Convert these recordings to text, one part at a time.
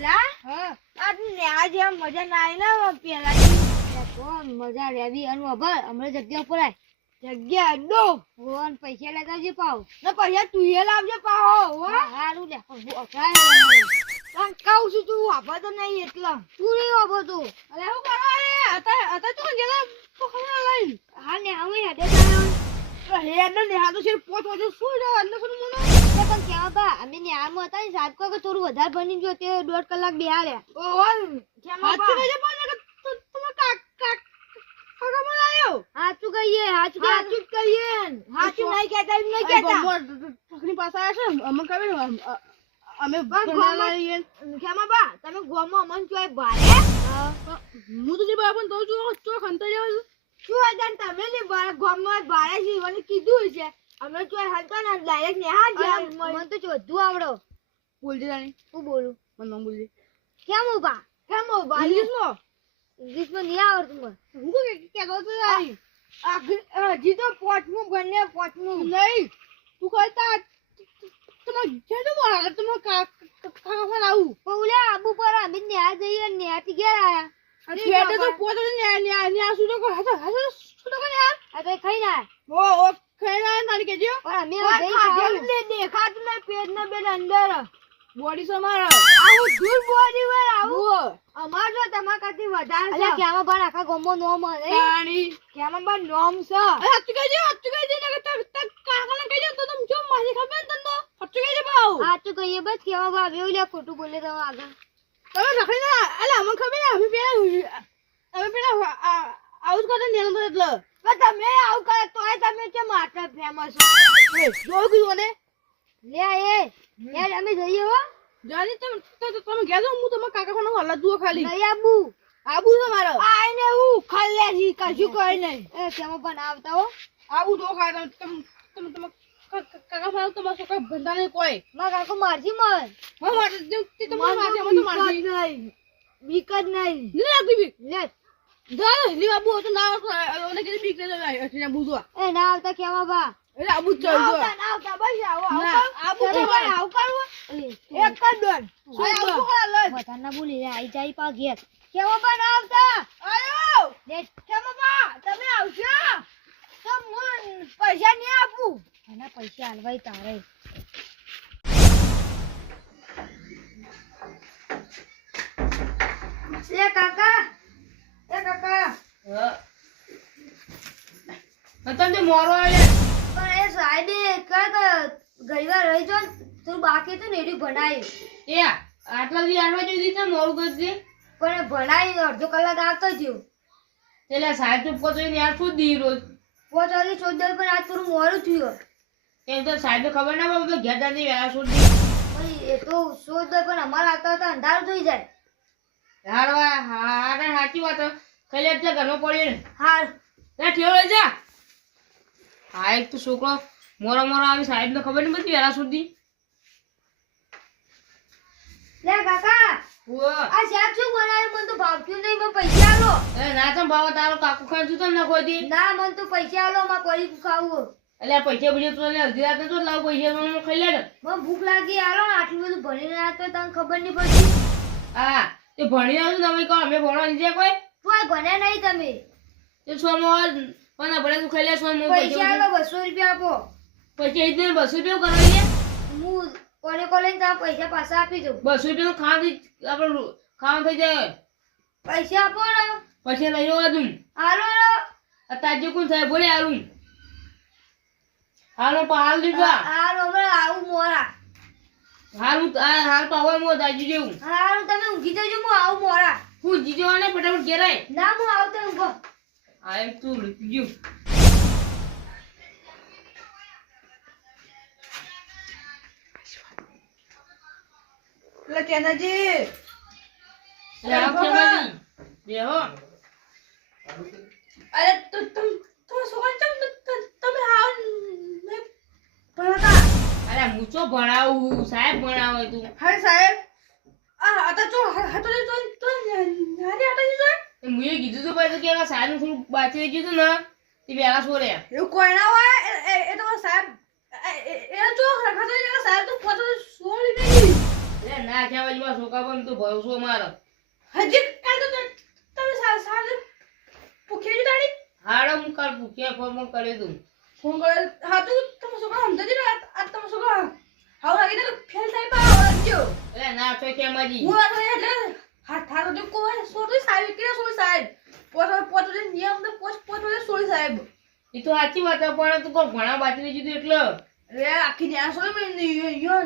લા હા આ ન્યા જેમ મજા ના આવી ના પેલા કોણ મજા લેવી અને ખબર હમણાં જગ્યા ઉપર આય જગ્યા અડ્ડો ફોન પૈસા લેતા આવજે પાવ ને પૈસા તું એ લાવજે પાહો હો હારું લે અકળાય તને કહું છું તું વાપર તો નહીં એટલા તું નહીં વાપો તું અરે હું કરવા રે હતા તું ગેલા પકડવા લઈ હા ને અમે હેડે જાયો હેડ ને હા તો છે પોત વજે શું રે અંદર શું મને પણ કેવા બા અમે ન્યામાં હતા ને સાત કે થોડું વધારે બની ગયો તે 1.5 કલાક બેહાડ્યા ઓહો કેમ હાચું કહેજે પણ તમે કાકા મને આવ્યો હાચું કહીએ હાચું હાચું કહીએ હાચું નહીં કહેતા એમ નહીં કહેતા ઠકની પાસે આવ્યા છે અમને ખબર અમે ભણાવીએ કેમાં બા તમે ગોમમાં અમન ચોય ભારે હું તો જે બા પણ તો ચો ખંતા જાવ શું આજાન તમે ને ગોમમાં ભારે છે મને કીધું છે અમે ચોય હંતા ને ડાયરેક્ટ ને હા જા મને તો ચોધું આવડો બોલજે રાણી હું બોલું મને નામ બોલજે કેમ ઉભા કેમ બા ઇંગ્લિશમાં ઇંગ્લિશમાં નહીં આવડતું મને હું કે તો રાણી આ જી તો પોચમું બને પોચમું નહીં તું કહેતા તમે જેનું મારા તમે કાકા ફોન આવું પૌલે આબુ પર અમે ન્યા જઈએ ન્યાથી ઘેર આયા છેડે તો પોતે ન્યા શું તો હસો શું તો યાર આ તો ખાઈ ના ઓ ખાઈ ના નાની કેજો પણ અમે જઈ લે દેખાતું ને પેટ ને બેન અંદર બોડી સમાર આવું દૂર બોડી વાર આવું અમાર જો તમાર કરતી વધારે છે અલ્યા કેમાં પણ આખા ગોમો નોમ હે રાણી કેમાં પણ નોમ છે હચ્ચુ કહેજે ને કાકાને કહેજો તો તમ જો મારી ખબર તન તો હચ્ચુ કહેજે બાઉ હાચું કહીએ બસ કેવા બા એવું લે ખોટું બોલે તમે આગળ તમે રખડી ના અલે અમને ખબર ને અમે પેલા આઉટ કરતો ને એટલે બસ તમે આઉટ કરે તોય તમે કે માત્ર ફેમસ છો જો ગયું ને લે યાર અમે જઈએ હો જાની તમે ગયા છો હું તમારા કાકા કોનો હાલત જુઓ ખાલી લઈ આબુ આબુ તમારો આઈને હું ખાલી જી કશું કોઈ નહીં એ કેમાં પણ આવતા હો આબુ તો ખાય તમે કાકા ફાલ તો બસ કોઈ બંધા નહીં કોઈ મારા કાકો મારજી મન હું માર તે તમાર માથે મને મારજી નહીં બીક જ નહીં નહીં લાગતી બીક લે જા લી આબુ તો ના ઓને કે બીક લે એટલે બુઝવા એ ના આવતા કેમાં બા એટલે આબુ ચલ જો ના આવતા બસ આબુ તો આવ કરવો એક જ દોન આબુ કરા લે બતાના બોલી આઈ જાય પા ઘેર કેમાં પણ આવતા આયો લે કેમ બા તમે આવશો તો હું પૈસા નહીં આપું એના પૈસા હાલવાય તારે એ કાકા તમે મોરો આવે પણ એ સાહેબે ગઈ વાર રહી જો તું બાકી તો નેડી ભણાય એ આટલા દી આટલા જોઈ દીધા મોરું કરી દે પણ ભણાય અડધો કલાક આવતો થયો એટલે સાહેબ તો પોતે યાર શું દી રોજ પોચ વાગે 14 પણ આજ થોડું મોડું થયું એમ તો સાહેબ ખબર ના પડે ઘેર દાદી વેલા છોડી પણ એ તો 14 પણ અમારા આવતા હતા અંધારું થઈ જાય હારવા હા સાચી વાત ખાલી એટલે ઘરમાં પડી ને હાર ત્યાં ઠેવ લઈ જા હા એક તો છોકરો મોરો આવી સાહેબ ને ખબર નહીં બધી વેલા છોડી લે કાકા ઓ આ શાક શું બનાવ્યું મને તો ભાવતું નહીં મને પૈસા આલો એ ના તમ ભાવ તારો કાકુ ખાન તું તમ ના કોઈ દી ના મને તો પૈસા આલો માં પડી ખાવું એટલે પૈસા બીજે તો અડધી રાત તો લાવ પૈસા મને ખાઈ લે મને ભૂખ લાગી આલો ને આટલું બધું ભણીને આ તો તને ખબર નહીં પડતી હા તે ભણી આવ્યું તમે કહો અમે ભણવા નીચે કોઈ તોય ભણ્યા નહીં તમે તે સોમો પણ ભણે તું ખાઈ લે સોમો પૈસા આલો 200 રૂપિયા આપો પછી એ દિન 200 રૂપિયા કરાવી લે હું કોને તમે પૈસા પાછા આપી દઉં 200 રૂપિયા ખાવાનું થઈ જાય પૈસા આપો ને પછી લઈ જવા તું હાલો અત્યારે કોણ થાય બોલે હાલું હાલો પણ હાલ દીધા હાલો હમણાં આવું મોરા હાલ તો હવે હું દાજી જેવું હાલો તમે ઊંઘી જજો હું આવું મોરા હું જીજો ને ફટાફટ ઘેરાય ના હું આવતો ઊંઘો આ એક તું લખજો લે કેનાજી લે આખે બેહો અરે તું સોગન તમે હાવ ને ભણાતા અરે હું તો ભણાવું સાહેબ ભણાવે તું હા સાહેબ આ હતા તો હતો તો નાની હતા જો મુએ કીધું તો ભાઈ કે સાહેબ નું થોડું બાચી ગયું હતું ને તે વેલા છોરે એવું કોઈ ના હોય એ તો સાહેબ એ જો રખાતો સાહેબ તો પોતે છોડી દે ના કહેવાય છોકરા પણ તું ભરોસો મારો હજી કાલ તો તમે સાલે પૂછ્યું તાણી હાડો હું કાલ પૂછ્યા ફોન કરી દઉં ફોન કરે હા તું તમે છોકરા સમજે ને આ તમે છોકરા હાવ લાગી તો ફેલ થાય બા આવજો એટલે ના તો કેમાજી હું આ એટલે હાથ હાથ જો કોઈ સોરી સાહેબ કે સોરી સાહેબ પોતો જે નિયમ ને પોતો સોરી સાહેબ એ તો સાચી વાત છે, પણ તું કોઈ ઘણા બાકી નહીં જીધું એટલે અરે આખી ન્યા સોરી મેં યો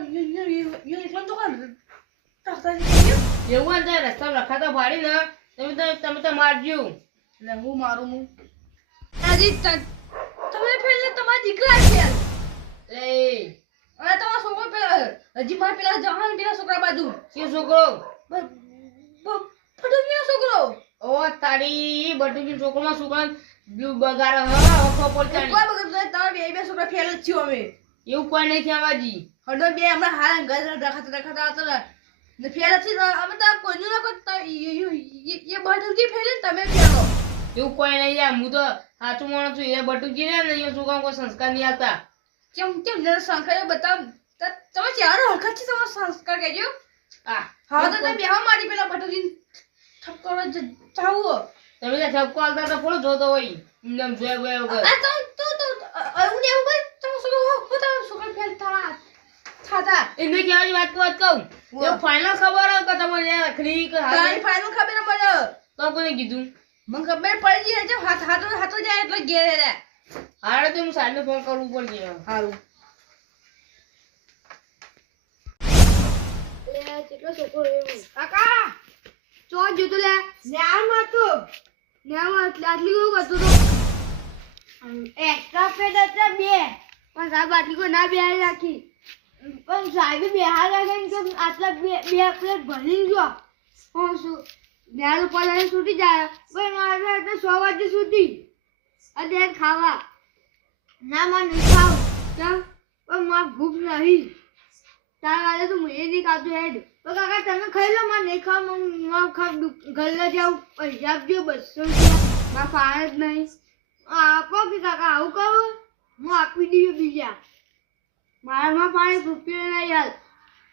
એટલા તો કર એવું ને રસ્તા લખાતા ભાડી ને તમે તો મારજો એટલે હું મારું હું આજે તમે ફેલ તમારા દીકરા છે એ અરે તમારા છોકરો પેલા હજી મારા પેલા જહાન પેલા છોકરા બાજુ શું છોકરો ફટુકીનો છોકરો ઓ તારી બટુકી છોકરોમાં છોકરા બગાડે હા ઓખો પડતા કોઈ વખત તારા બે છોકરા ફેલ જ છીએ અમે એવું કોઈ નહીં કહેવાજી હડો બે હમણાં હાલ ઘર રખાતા હતા ને ફેલ જ છે અમે તો કોઈનું ના કરતા એ બટુકી ફેલ ને તમે ફેલો એવું કોઈ નહીં યાર હું તો સાચું માણસ છું એ બટુકી ને એ છોકરા કોઈ સંસ્કાર નહીં આવતા કેમ જરા સંસ્કાર બતાવ તમે ચારો હરખત છે તમારો સંસ્કાર કહેજો આ હા તો તમે બેહો મારી પેલા બટુકી ઠપકો ચાવો તમે જે ઠપકો આલતા તો થોડો જોતો હોય એમ જોયા ગયા વગર આ તો હું એવું ભાઈ તમે છોકરા ફેલ થાતા એને કહેવાની વાત કહું એ ફાઇનલ ખબર હોય કે તમને આખરી કે તારી ફાઇનલ ખબર ન પડે તો કોને કીધું મને ખબર પડી જાય છે હાથો જાય એટલે ઘેર રે હારે તો હું સાહેબને ફોન કરવું પડશે હારું કેટલો છોકરો એવું કાકા ચો જોતો લે ન્યા માતો ન્યામાં આટલી કોઈ કરતો તો એક્સ્ટ્રા પેડ હતા બે પણ સાહેબ આટલી કોઈ ના બેહારી રાખી પણ સાહેબે બેહાર રાખે કે આટલા બે પ્લેટ ભરી ગયો હું શું ન્યાનું પગાર છૂટી જાય પણ મારે એટલે 100 વાગે સુધી અને ખાવા ના માં નહીં ખાવ કેમ પણ માર ભૂખ નહીં તાર વાલે તો મુએ નહીં ખાતું હેડ તો કાકા તમે ખાઈ લો માં નહીં ખાવ માં ઘરે જાવ પૈસા આપજો 200 રૂપિયા માં ફાળ જ નહીં આપો કે કાકા આવું કરું હું આપી દઈએ બીજા મારામાં પાણી રૂપિયો નહીં યાર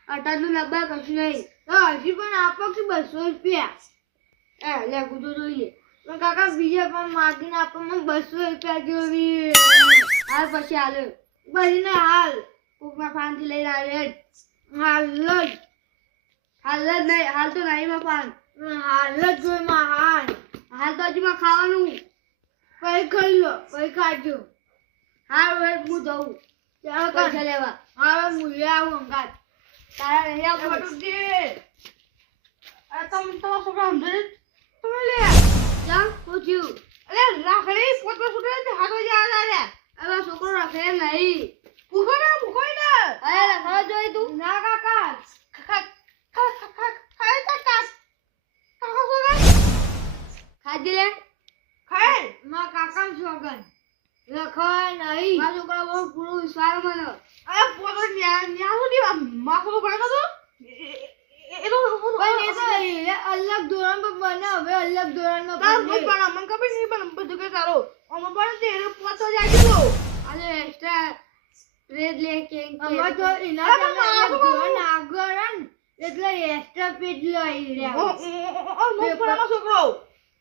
અટાનું લબ્બા કશું નહીં તો હજી પણ આપો કે 200 રૂપિયા લે ગુજો જોઈ લે પણ કાકા બીજા પણ માગીને આપો મને 200 રૂપિયા જોવી હાલ પછી હાલ બનીને હાલ કોકના ફાનથી લઈને આવે હેડ હાલ જ હાલ જ નહીં હાલ તો નહીં માં પાન હાલ જ જોઈ માં હાલ તો હજી માં ખાવાનું કઈ ખાઈ લો કઈ ખાજો હાલ હવે હું જઉં ચાલો પૈસા લેવા હવે હું આવું અંગાત તારા નહીં આવતું તમારા છોકરા સમજે તમે લે જા પૂછ્યું અરે રાખડી પોતમાં છોકરા હાથો જાય રે હવે છોકરો રાખે નહીં ભૂખો ના અરે રખડો જોઈ તું ના કાકા ખાય કાકા છોકરા ખાધી લે ખાય માં કાકા છોકરા લખાય નહીં મારા છોકરા બહુ પૂરું વિશ્વાસ મને અરે પોતો ન્યા સુધી માફો પડે તો એ તો અલગ ધોરણ પર બને હવે અલગ ધોરણ માં બને પણ અમને ખબર નહીં પણ બધું કે તારો અમે પણ તે પોતો જાય ગયો અને એક્સ્ટ્રા રેડ લે કે અમાર તો એના ધોરણ આગળ એટલે એક્સ્ટ્રા પેજ લઈ રહ્યા પેપરમાં છોકરો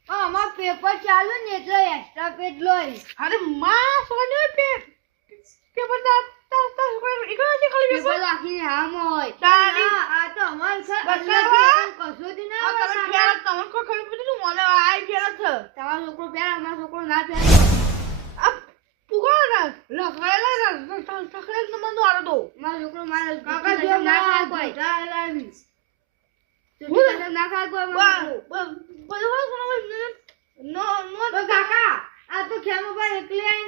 અમાર પેપર ચાલુ ને એટલે એક્સ્ટ્રા પેજ લઈ અરે માં સોને પેપર તા એકલો છે ખાલી પેપર રાખીને હામ હોય આ તો અમાર કશું દી ના તમે ફેર તમને કોઈ ખબર પડી મને આઈ ફેર છે તમારો છોકરો પહેર અમારો છોકરો ના પહેર આ પુગારા લખાયેલા લખાયેલા નંબર નો આરો દો મારો છોકરો મારા કાકા જો ના ખાય કોઈ કોઈ ચાલાવી ના ખાય કોઈ મારો નો કાકા આ તો ખેમોભાઈ એકલી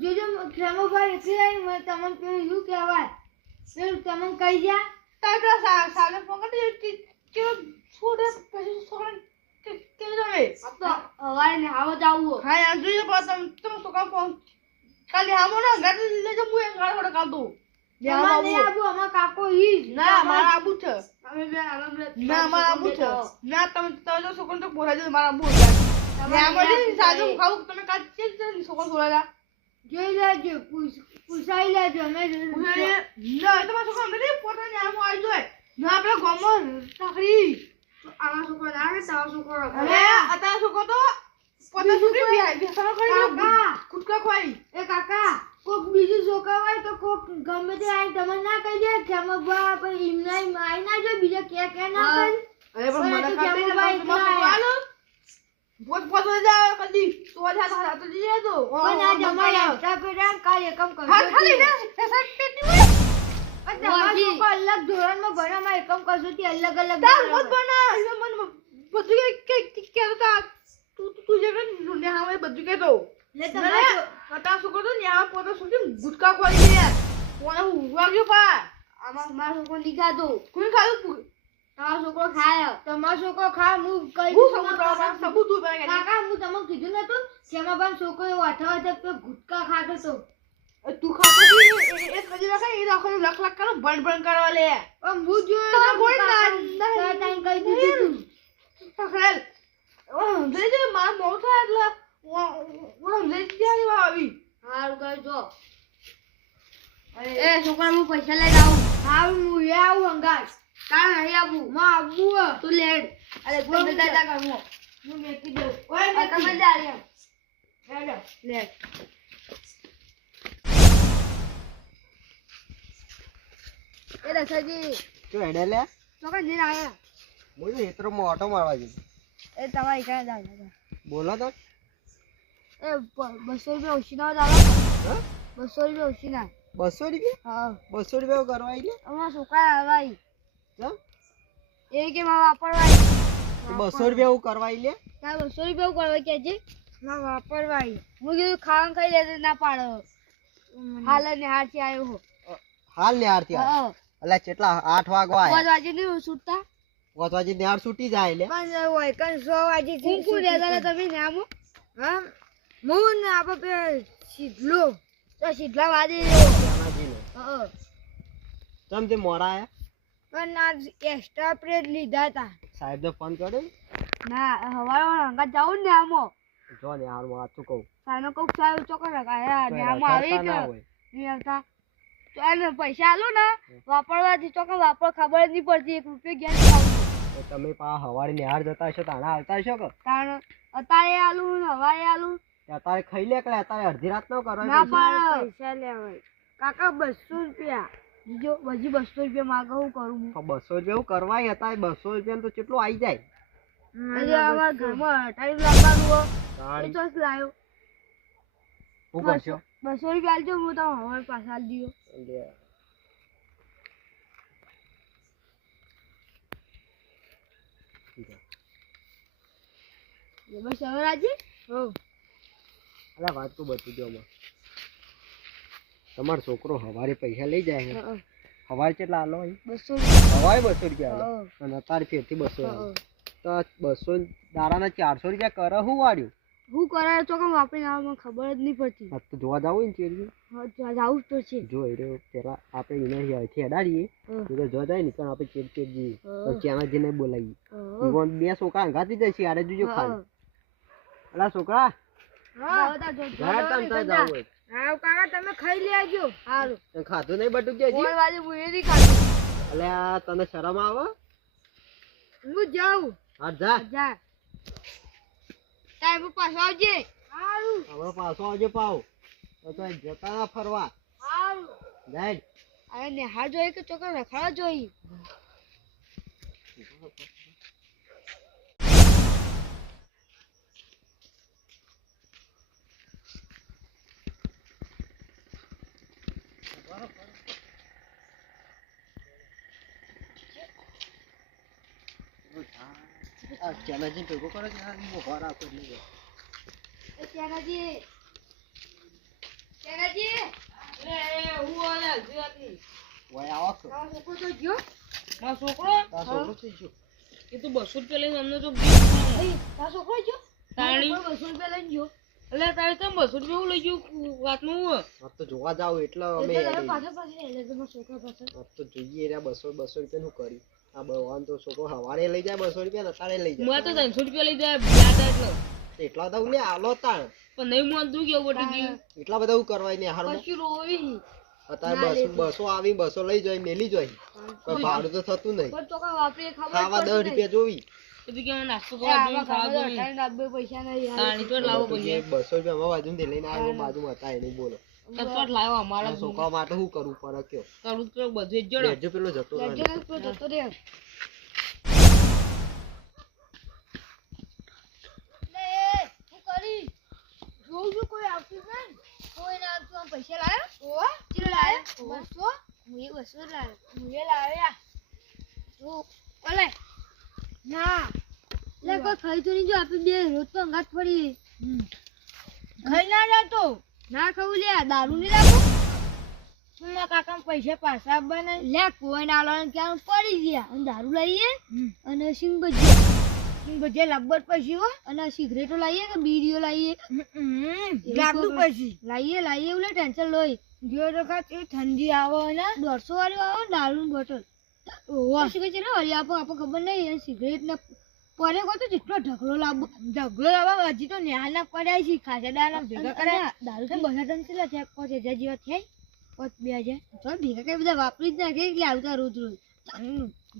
જોજો ખેમોભાઈ એકલી આઈ મને તમને પેલું શું કહેવાય પેલું તમને કહી જા તારા સાલે પકડી કે છોડે પછી છોડે કે તમે આ તો હવારે ને આવો જાવું હા યાર જોજો પણ તમે છોકરા ફોન ખાલી આમો ના ઘર લેજો હું એક ગાળ વડે કાઢું અમારે આબુ અમાર કાકો ઈ ના મારા આબુ છે અમે બે ના મારા આબુ છે ના તમે તો છોકરો તો બોલા જો મારા આબુ ના મને સાજુ ખાવ તમે કાચ છે છોકરો બોલા જોઈ લેજો પૂછાઈ લેજો અમે ના તમારા છોકરો મને પોતાને આમો આવી જોય ના આપણે ગોમ ગોમર ઠાકરી આવા છોકરો ના આવે તાવા છોકરો અરે અત્યારે છોકરો તો પોતે છોકરી બેસણો કરી કાકા કુટકા ખવાઈ એ કાકા કોક બીજું છોકરો હોય તો કોક ગમે તે આઈ તમને ના કહી દે કે અમે બા પછી એમના આઈ ના જો બીજા કે ના કરી અરે પણ મને તો ખાતે કેમ ભાઈ ભાઈ હાલો પોત પોત જા કદી તો જા તો જઈએ તો પણ આ જમાય એક્સ્ટ્રા પેડા કાલ એકમ કરજો ખાલી ને એસા પેટી હોય તમારા છોકરો અલગ ધોરણમાં ભણવામાં એકમ કરજો તે અલગ અલગ તાર મત બના એ મન બધું કે તો તું જે ને હવે બધું કે તો ને ના તમારા હતા છોકરો તો ન્યા પોતે સુધી ગુટકા ખવાઈ યાર કોને ઉવાગ્યો પા આમાં મારો છોકરો નીકાતો કોઈ ખાધું તમારો છોકરો ખાય તમારો છોકરો ખા હું કઈ હું સબૂત તું બને કાકા હું તમને કીધું નતું જેમાં પણ છોકરો વાઠા વાઠા ગુટકા ખાતો તો તું ખાતો એ કદી રાખે એ રાખો લખ લખ કરો બણ બણ કરવા લે પણ હું જો તો બોલ ના ટાઈમ કહી દીધું પકડેલ ઓ જઈ જઈ માર મોથા એટલે ઓ જઈ જઈ આવી હારું કરજો એ છોકરા હું પૈસા લઈને આવું હારું હું એ આવું હંગાર કાં નહીં આવું માં આવું તું લેડ અરે કોઈ દાદા કરમો હું મેકી દઉં ઓય તમે દાડ્યા લે એ રસાજી શું હેડે લે છોકરા જીન આવ્યા હું તો હેતરોમાં ઓટો મારવા જઈ એ તમારી કાંઈ દાદા બોલો તો એ 200 રૂપિયા ઓછી ના દાદા હા 200 રૂપિયા ઓછી ના 200 રૂપિયા હા 200 રૂપિયા કરવા આવી અમારા છોકરા હવાઈ લે એ કે માં વાપરવાઈ 200 રૂપિયા હું કરવા આવી લે ના 200 રૂપિયા કરવા કે છે ના વાપરવાઈ હું કીધું ખાવાનું ખાઈ લેજે ના પાડો હાલ ને હારથી આવ્યો હો હાલ ને હારથી હા એટલે કેટલા 8 વાગવા 5 આયા વાગે નહીં છૂટતા 5 વાગે નેહાર છૂટી જાય લે પણ હોય કન 100 વાગે કુંકુ દેતા તમે નામો હા હું ને આપણે સીધલો તો સીધલા વાજે ત્યાંનાજીને હા તમ તે મોરા આયા પણ આ એક્સ્ટ્રા પ્લેટ લીધા હતા સાહેબ ને ફોન કર્યો ના હવારે હંગા જાઉં ને આમો જો ને હાર માં આતું કહું સાનો કોક સાહેબ ચોકર લગાયા તો ને એના આમો આવી ખર્ચા ના કે હોય. નહીં આવતા તો એને પૈસા આલો ને વાપરવાથી ચોકર વાપર ખબર જ નહીં પડતી 1 રૂપિયો ગયા આવતું તો તમે પા હવારે નેહાર જતા હશો તાણા આવતા હશો કે કારણ અત્યારે આલુ ને હવારે આલુ તે અત્યારે ખાઈ લે કે અત્યારે અડધી રાત નો કરો ના પણ પૈસા લેવાય કાકા 200 રૂપિયા બીજો બજી 200 રૂપિયા માંગે હું કરું હું 200 રૂપિયા હું કરવાય અત્યારે 200 રૂપિયા તો કેટલું આવી જાય હજી અમારા ઘરમાં ટાઈમ લાગવાનું હો એ તાણી ચોસ લાયો શું કરશો 200 રૂપિયા આલજો હું તો હવારે પાછા આલ દીયો લે. બસ હવે રાજી હો અલા વાત તો બતી દો માં તમારો છોકરો હવારે પૈસા લઈ જાય છે હવારે કેટલા આલો અહીં 200 હવારે 200 રૂપિયા આલો અને અત્યારે ફેરથી 200 હા. તો 200 દાડાના 400 રૂપિયા કરે હું વાળ્યું હું કરાય તો કેમ વાપરીને આવે મને ખબર જ નહીં પડતી આ તો જોવા જાવ ને ચેરી હા જાવું જ તો છે જો એ રહ્યો પેલા આપણે એને અહીંથી અડાડીએ હા. તો જો જાય ને પણ આપણે ચેર જઈએ હા. તો ત્યાંના જઈને બોલાવીએ હા. ઈવન બે છોકરા અંગાતી જશે આરે જોજો ખાલી અલા છોકરા હા જાય તાન તાર જાવું હોય. હા કાકા તમે ખાઈ લેજો સારું તને ખાધું નહીં બટુક કે હજી ઓર વાજે હું એ નહીં ખાધું અલ્યા તને શરમ આવે હું જાઉં હા જા જા ટાઈમ પાછો આવજે સારું હવે પાછો આવજો પાવ તો તો જતા ના ફરવા સારું જાય અરે નેહાર જોઈએ કે ચોકર રખાડા જોઈએ આ ચેનાજી ભેગો કરે છે આ મોહા રાખો એટલે એ ત્યાંનાજી ત્યાંનાજી હું આલે હજી વય આવો છો તારો છોકરો તો ગયો મારો છોકરો તાર છોકરો થઈ ગયો એ તો 200 રૂપિયા લઈને અમને તો gift ખાવાનું. એ તારો છોકરો ગયો તાણી. 200 રૂપિયા લઈને ગયો એટલે તારે તો 200 રૂપિયા હું લઈ ગયું વાતમાં હું આ તો જોવા જાવ એટલે અમે એટલે તમે પાછા પાછા એટલે તમારો છોકરો પાછા આ તો જોઈએ રે 200 રૂપિયા નું કરી આ ભગવાન તો છોકરો હવારે લઈ જાય 200 રૂપિયા ને તારે લઈ હું આ જાય તો 300 રૂપિયા લઈ જાય યાદ એટલે એટલા તો લે આલો તાણ પણ નહીં હું તું કેવું બટી ગયું એટલા બધા હું કરવાય ને હાર કશું રોવી અત્યારે બસો આવી બસો લઈ જાય મેલી જાય પણ ભાડું તો થતું નહીં પણ તો કાં વાપરીએ ખબર ખાવા 10 રૂપિયા જોવી તો તું કેવો નાસ્તો કરવા જોઈએ ખાવા જોઈએ પૈસા નહીં તાણી તો લાવો તો પછી જે 200 રૂપિયા અમારા બાજુથી લઈને આવ્યો બાજુમાં હતા એને બોલો તો તો લાવો અમારા આ છોકરા માટે શું કરવું પડે કયો કરું તો બધું જ જોડો લેજો પેલો જતો રહે. જતો રે હું કરી જોઉં છું કોઈ આવતું નહીં કોઈ ના આવતું આમ પૈસા લાવ્યો ઓ ચીલો લાવ્યો 200 મુએ લાવ્યા તું ઓલે ના લે કોઈ ખાઈ તો નહીં જો આપણે બે રોજ તો અંગાત પડી ખાઈ ના જાતો ના ખાવું લે દારૂ નહીં લાવું મારા કાકા પૈસા પાછા આપવા નહીં લે કોઈ ના લાવવાનું ક્યાં પડી ગયા અને દારૂ લાવીએ અને સિંગ ભજીયા બધે લબ્બર પછી હો અને સિગરેટો લાવીએ કે બીડીઓ લાવીએ લાગતું પછી લાવીએ ઓલે ટેન્શન લોય જો તો ખાત એ ઠંડી આવો ને 150 વાળી આવો દારૂ બોટલ પછી કઈ ચલો હરી આપો ખબર નહીં સિગરેટ ને પરે કો તો જેટલો ઢગલો લાવો ઢગલો લાવવા હજી તો ન્યાના પડ્યા છે ખાસા દાના ભેગા કર્યા દારૂ તો બધા ટન ચેલા થયા 5000 જેવા થયા 2000 તો ભેગા કઈ બધા વાપરી જ નાખે એટલે આવતા રોજ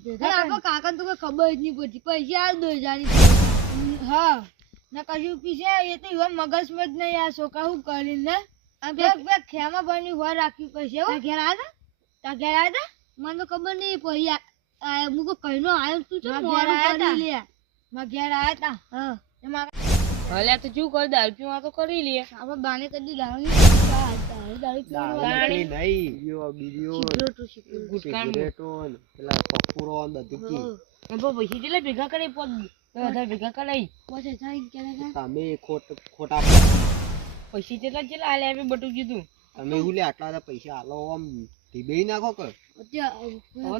ભેગા આપો કાકા તો કોઈ ખબર જ નહીં પડતી પૈસા આલ દો જાણી હા ના કશું પીસે એ તો એવા મગજમાં જ નહીં આ છોકરા શું કરીને આ બે ખેમા ભરની હોય રાખવી પડશે હો ઘેર આવ્યા તા ઘેર આવ્યા મને તો ખબર નહીં પછી હું કોઈ કહીનો આવ્યો તું છો મારા ઘેર મોડું આયા કરી લે માં ઘેર આવ્યા તા હા એમાં ભલે તો શું કર દારૂ પીવા તો કરી લે આપણે બાને કદી દારૂ દારૂ નહીં યો બીડીઓ ગુટકા સિગરેટો ને પેલા પપુરો ને બધું કી પૈસા જેટલા ભેગા કરે વધારે ભેગા કરાય પછી થાય કે તમે ખોટા પૈસા જેટલા આલે આપે બટું કીધું તમે એવું લે આટલા બધા પૈસા આલો આમ ઢીબેઈ નાખો કે હવે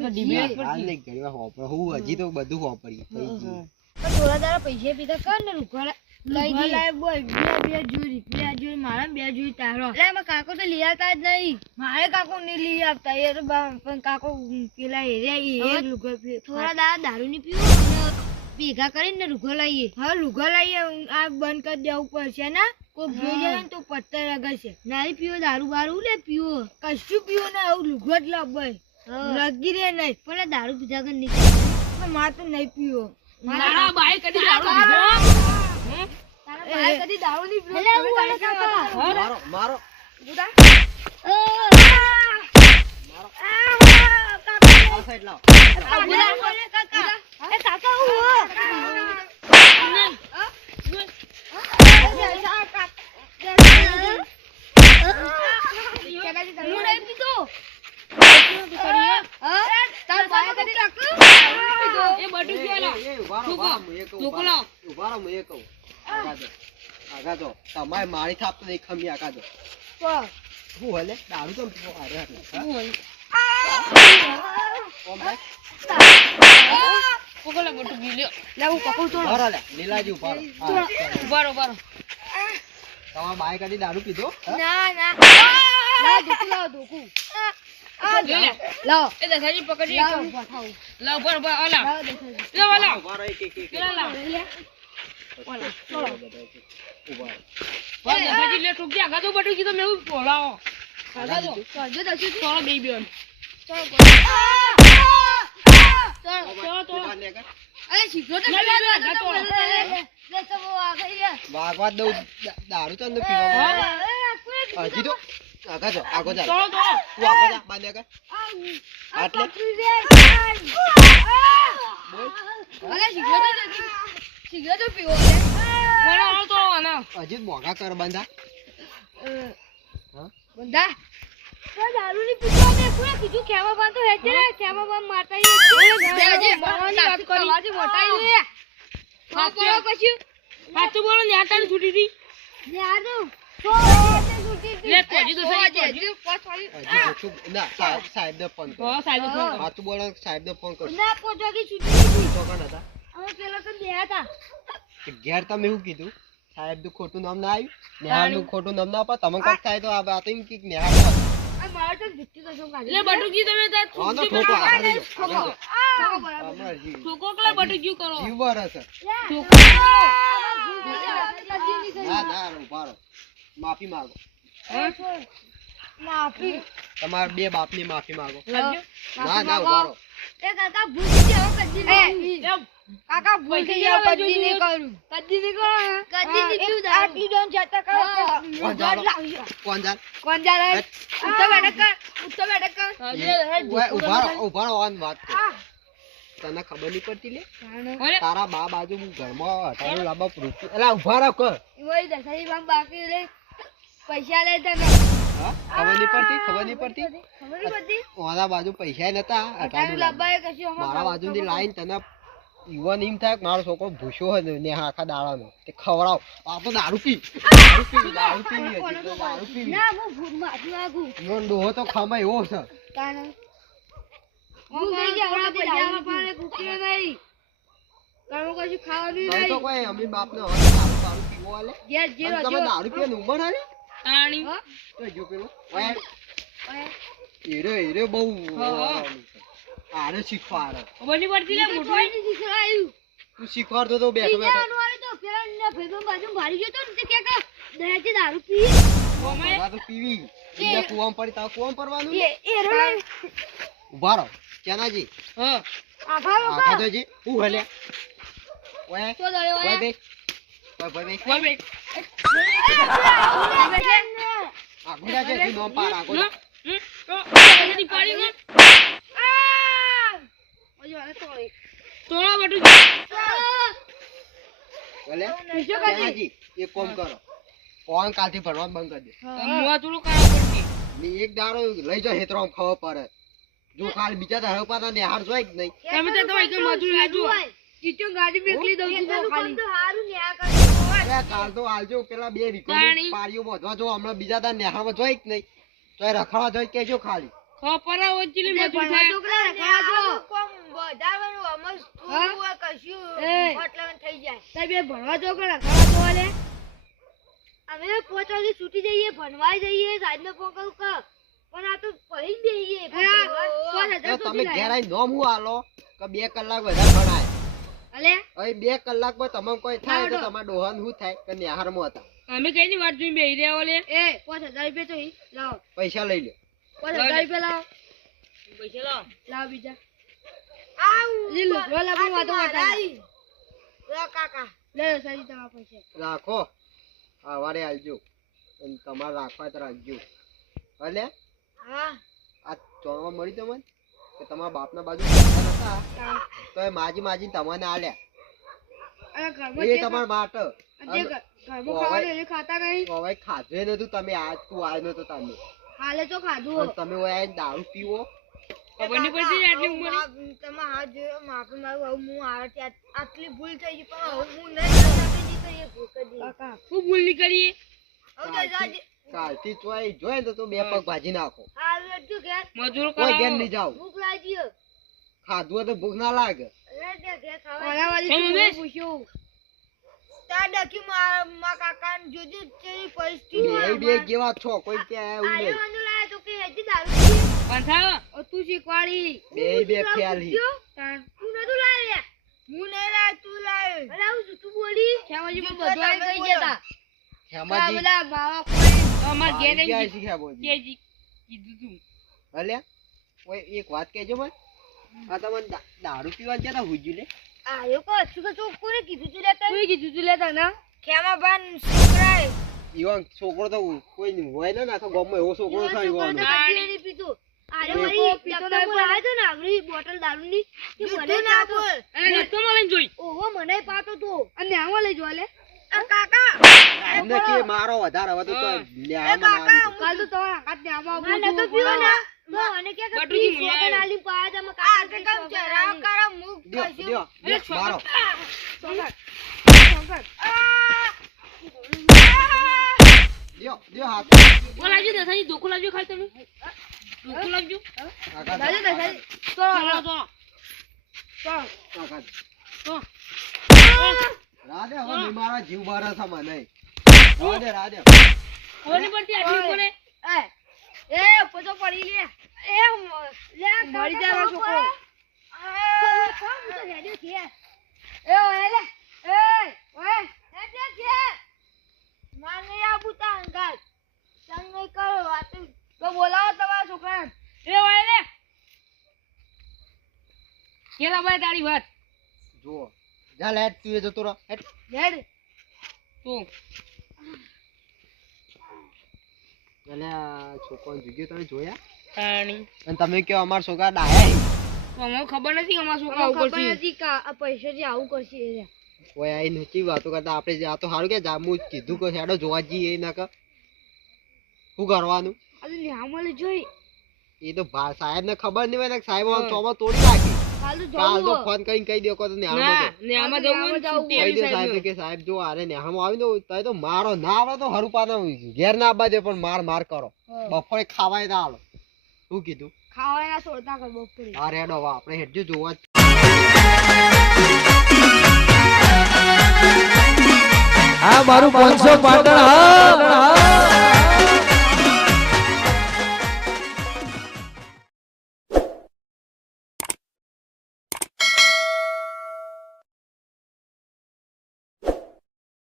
તો ડિબેટ હાલ નહીં કર્યા હોપર હું હજી તો બધું હોપરી થઈ ગયું થોડા દાડા પૈસા પીધા કર ને રૂખા લઈ ગઈ લાય બોલ બે જોડી પેલા જોડી મારા બે જોડી તારો એટલે એમાં કાકો તો લઈ આવતા જ નહીં મારે કાકો નહીં લઈ આપતા એ તો પણ કાકો પેલા એરિયા એ લુગો થોડા દાડા દારૂ ની પીવું અને ભેગા કરીને રૂખો લાવીએ હા લુગો લાવીએ આ બંધ કરી દેવું પડશે ને કોઈ જોઈ જાય ને તો પત્તર રગડશે નારી પીવો દારૂ બારૂ લે પીવો કશું પીવું ને આવું લુગો જ લાવવાય લગી રે નહીં પણ આ દારૂ પીધા કર નહીં મારે તો નહીં પીવો તારા બાઈ કદી દારૂ પીધો તારા ભાઈ કદી દારૂ નહીં પીવો એટલે હું વાળા કાકા મારો આ સાઈડ લાવ એ કાકા હું આગા જો તમારે મારી થાપ તો નહીં ખમી આગા જો હું હલે દારૂ તો પીવો અરે કોકોલા બટું પી લ્યો લાવું પકડ તો બરો લે લીલાજી ઉભારો બરોબર તમારા બાય કદી દારૂ પીધો ના લાવ ધોકું લાવ એ દસાજી પકડી લાવ લાવ બરોબર ઓલા લાવ દેખાય લે ઓલા ઉભારો એક પેલા લાવ ઉભારો બસ દસાજી લે ટૂંકી આગા તો બટું કીધું મેં એવું પોલાવો આગા તો કરજો દસું થોડો બે બેન અરે શીખો તો વાગવા દઉં દારૂ તો અંદર પીવા હજી તો આગા જો આગો જા થોડો તું આગો જા બાંધે આગળ આટલે બોલ અરે શીખો તો પીવો કોણ આવો તો આના હજી મોગા કર બાંધા બંધા તો દારૂ ની પીતો ને કોઈ કીધું કેવા બાંધો હે છે કેવા બાંધ મારતા હે માવાની વાત કરી વાજી મોટાઈ લે સાચું પછી સાચું બોલો ને આટાને છૂટી હતી યાદુ લે કોજી તો સહી કોજી હજી ઓછું ના સાહેબ ને ફોન કર હો સાહેબ ફોન હાથું બોલો સાહેબ ને ફોન કર ના પોચોકી છૂટી ચોકન હતા અમે પેલા તો બે હતા કે ઘેર તમે એવું કીધું સાહેબ નું ખોટું નામ ના આવ્યું નેહાળ નું ખોટું નામ ના આપે તમે કઈક થાય તો આ વાત એમ કે નેહાળ આ મારે તો ભીતી તો શું કાઢી લે બટુકી તમે તા આનો ઠોકો આગળ જજો હમણાં જી છોકો કલા બટુકી કરો જીવ બરસ છોકો ના ના ઉભા રહો માફી માંગો માફી તમારા બે બાપની માફી માંગો. લાગ્યો? ના ના ઉભા રહો. એ કાકા ભૂલ થઈ ગઈ, હવે કદી નહીં. કાકા ભૂલ થઈ ગઈ, હવે કદી નહીં કરું. કદી નહીં કરો ને. કદી નહીં પીવું દારૂ. આટલી ડોન જતા કરો કોણ જાણો? કોણ જાણ? કોણ જાણે ઉત્તર બેઠક કર ઉભા રહો આન વાત કર. તને ખબર નહીં પડતી લે તારા બા બાજુ હું ઘરમાં હટાડું લાંબા રૂપિયા એલા ઉભા રહો કર. વળી દસાઈ માં બાકી લે પૈસા લે તને. હા ખબર નહીં પડતી ખબર નહીં પડતી ખબર નહીં પડતી. મારા બાજુ પૈસા નતા તારું હટાડું લાંબા એ કશું મારા બાજુથી લાઈન તને યુવાન એમ થાય કે મારો છોકરો ભૂસ્યો હોય ને આખા દાડાનો તે ખવડાવ આ તો દારૂ પી દારૂ પીવી હજી તો દારૂ પીવી ના હું ભૂલ માફી માંગુ. ઈવન ડોહો તો ખામાં એવો છે તાણે ભૂલ થઈ ગઈ, હવે પૈસા પાને કુકીઓ નહીં. તારું કશું ખાવાનું નહીં તો નહીં. કોઈ અમી બાપને હવે દારૂ દારૂ પીવો આલે ઘેર જે અને તમે દારૂ પીવાની ઉંમર હાલે તાણી. તો જો પેલો ઓય હીરે બહુ આરે શીખવાડે ખબર નહીં પડતી લે મોટું. તું શીખવાડતો તો બેઠો બેઠો દારૂ પી બધા તો પીવી બીજા કુવામાં પડી તાવ કુવામાં પડવાનું ઉભા રહો ચેનાજી હા આખા તો જી હું હલે ઓય ઓય બે ઓય ભાઈ બે કોઈ બેક. આગુડા છે તું નો પાર આગુડા જલ્દી પાડી ને. તોડો બટુ. ભલે ચેનાજી એક કામ કરો કોણ કાલથી ભરવાનું બંધ કરી દે મુઆ થોડું કામ પડશે. ને એક દાડો લઈ જાઓ હેતરામ ખબર પડે જો કાલ બીજા દાડો પાતા ને હાર જોઈ જ નહીં તમે તો તમારી કે મજૂરી લેજો. ગાડી મેકલી દઉં છું અરે કાલ તો આલજો પેલા બે વીકો તાણી. પારીઓ બધવા જો હમણાં બીજા દાડ નેહામાં જોઈ જ નહીં તો એ રખડવા જોઈ કેજો ખાલી ખબર ઓચલી મજૂરી થાય. ભણવા છોકરા રખાવા લે અમે 5 વાગે છૂટી જઈએ ભણવા જઈએ સાંજનો ફોન કરું કે પણ આ તો પડી જઈએ તો તમે ઘેર આવીને નોમ હું આલો કે 2 કલાક વધારે ભણાય અલે હવે 2 કલાકમાં તમને કોઈ થાય તો તમારા ડોહાન શું થાય કે નેહારમાં હતા અમે કઈ ની વાત જોઈને બેહી રહ્યા ઓલે. એ 5000 રૂપિયા તો ઈ લાવો પૈસા લઈ લો 5000 રૂપિયા લાવો પૈસા લાવો. લાવો બીજા લીલો રોલા પણ વાતો કરતા લે સાજી તમારા પૈસા રાખો સવારે આવજો અને તમારે રાખવા તો રાખજો ભલે આ ચોણવા મળી તમને કે તમારા બાપના બાજુ પૈસા નતા તો એ માજી તમને આલ્યા અને એ ઘરમાં તમારા માટે જે ઘરમાં ખાવાનું એ ખાતા નહીં તો હવે ખાધું નતું તમે આજ તું આવ્યો નતો તમે હાલે તો ખાધું અને તમે હવે આઈને દારૂ પીવો ખબર નહીં પડતી આટલી ઉંમરે. તમે હાથ જોયો માફી માંગુ હવે હું આટલી ભૂલ થઈ ગઈ પણ હવે હું નહીં કાકા હું ભૂલ નહીં કરીએ. કાલથી ચોય જોઈ ને તો બે પગ ભાજી નાખો મજૂરો કોઈ ઘેર કરાવો. નહીં જાવ ભૂખ લાગી છે. ખાધું હોય તો ભૂખ ના લાગે ઓલાવાળી કેમ છોકરો ઉમેશ? પૂછ્યું બે બે જેવા છો કોઈ ત્યાં એવું નહીં પાંથા. તું શીખવાડી બે બે ખ્યાલી તાણ. હું નહીં લાય તું લાય અરે આવું જૂઠું બોલી ખેમાજી પણ બધું આવી ગઈ ગયા તા. હેમાજી બધા માવા ખોઈ અમાર ઘેર આવી ગયા આવીને છે હેમાજી. કેજી કીધું તું. અલ્યા ઓય એક વાત કહેજો મને આ તમને દારૂ પીવા જતા હુજ્યું લે આયો કો શું કે કોને કીધું તું લેતા કોઈ કીધું તું લેતા ના ખેમાબાન છોકરાએ ઈવન છોકરો તો કોઈ નહીં હોય ને આખા ગામમાં એવો છોકરો થાય ઈવન પીતું અરે મારી મારી પીતો ના બોલાય તો ને આવડી બોટલ દારૂની કે મને ના બોલ અને નતો મળે જોઈ. ઓહો મને પાતો તો અને આમાં લઈ જો લે કાકા એમને કે મારો વધારે હવે તો હા. લેવામાં ના આવી કાલ તો તમારા હાથ ને આમાં ના નતો પીવો ને તો અને કે બટુજી પ્લીઝ મુયા વગર આલી પાયા તમે આ કાકા કે કામ જરા કરો મુક દ્યો, દ્યો, દ્યો, મારો દ્યો હાથ ઓ લાવજો દસાઈ ધોકો લાવજો ખાલી તમે. ધોકો લાવજો. કાકા દાદા દાદા ચાલો ચાલો. કાકા તો રાધે હવે નહીં મારા જીવ મારા છે મને રાધે રાધે કોની પડતી આટલી ઉંમરે. એ પતો પડી લે લે મરી જાય છોકરો એ ઓય લે એ ઓય માને આ બુતા અંગાત સંગ નહીં કરો વાત તો બોલાવો તમારા છોકરા આવા તારી વાત જુઓ જા લે તું એ જતો રહો હેટ. લેડ તું એટલે આ છોકરાનો જુગ્યો તમે જોયા તાણી અને તમે કહો અમારા છોકરા ડાયા અમને ખબર નથી કે અમારા છોકરા ઉપર ખબર નથી કે આ પૈસાથી આવું કરશે એ રહ્યા. ઓય આઈ નોચી વાતો કરતા આપણે જે આ તો સારું કે જામું કીધું કે હેડો જોવા જઈએ ના કે શું કરવાનું અરે લ્યામલે જોઈ એ તો સાહેબ ને ખબર નહીં હોય ને સાહેબ ચોમા તોડી નાખી કાલ તો કાલ તો જવું ફોન કરીને કહી દો કે તો ના નેહામાં ને આમાં જવું ને છૂટી કહી આવી દો સાહેબ સાહેબ કે સાહેબ જો આરે નેહામાં આવી દો તો તો મારો ના આવે તો હરુપાનો ઘેર ના આવવા દે પણ માર કરો બપોરે ખાવાય ના આલો શું કીધું ખાવાના છોડતા કર બપોરે. આ રેડો હવે આપણે હેડજો જોવા આ મારું 500 પાટણ હા